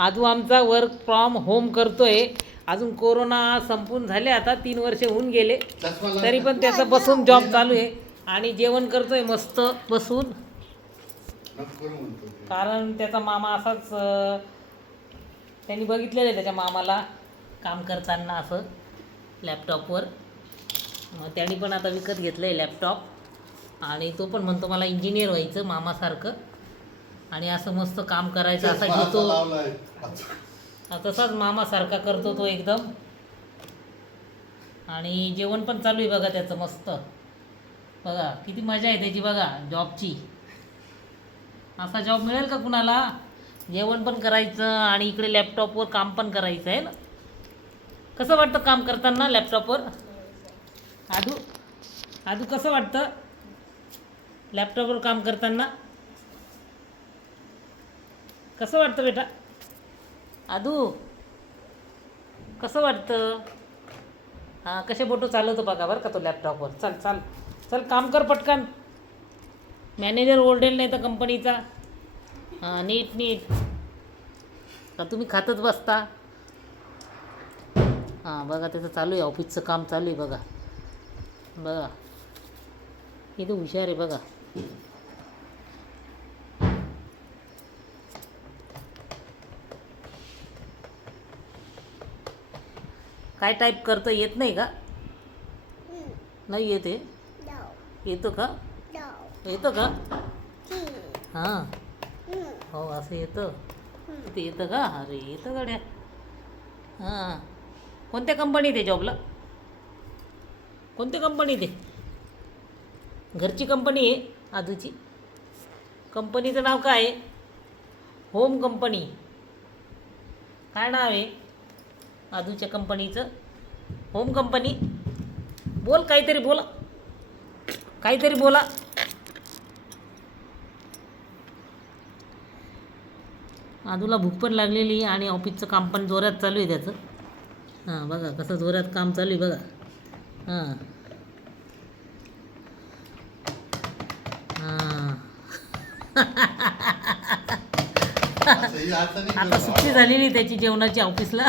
आजू आमचा work from home करतोय. अजून कोरोना संपून झाले आता तीन वर्ष होऊन गेले. तरी पण त्याचा बसून जॉब चालू आहे. आणि जेवण करतोय मस्त बसून. कारण त्याचा मामा असाच त्यांनी बघितलेलं आहे त्याच्या मामाला काम करताना असं लॅपटॉपवर मग त्याने पण आता विकत घेतलं आहे लॅपटॉप आणि तो पण म्हणतो मला इंजिनियर व्हायचं मामासारखं. आणि असं मस्त काम करायचं असा घेतो. तसाच मामासारखा करतो तो एकदम. आणि जेवण पण चालू आहे बघा त्याचं मस्त. बघा किती मजा आहे त्याची बघा जॉबची. असा जॉब मिळेल का कुणाला? जेवण पण करायचं आणि इकडे लॅपटॉपवर काम पण करायचं आहे ना. कसं वाटतं काम करताना लॅपटॉपवर आदू आदू कसं वाटतं लॅपटॉपवर काम करताना? कसं वाटतं बेटा? आदू कसं वाटतं? हां कसे बोटो चालवतो बघा बरं का तो लॅपटॉपवर चल चाल चल काम कर पटकन. मॅनेजर ओरडेल नाही तर कंपनीचा हां नीट नीट. का तुम्ही खातच बसता? हां बघा त्याचं चालू आहे. ऑफिसचं काम चालू आहे बघा. बघा. इथं हुशार आहे बघा. काय टाईप करतं येत नाही का? नाही येते येतं का? येतं का? हां. हो असं येतं. ते येतं का? अरे येतं गाड्या. हां. कोणत्या कंपनीत आहे जॉबला कोणत्या कंपनीत आहे घरची कंपनी आहे आधूची कंपनीचं नाव काय आहे? होम कंपनी काय नाव आहे? आधूच्या कंपनीचं. होम कंपनी बोल काहीतरी बोला. काहीतरी बोला. आदूला भूक पण लागलेली आणि ऑफिसचं काम पण जोरात चालू आहे त्याचं. हां बघा कसं जोरात काम चालू आहे बघा. हां. हां. आता. सुट्टी झालेली त्याची जेवणाची ऑफिसला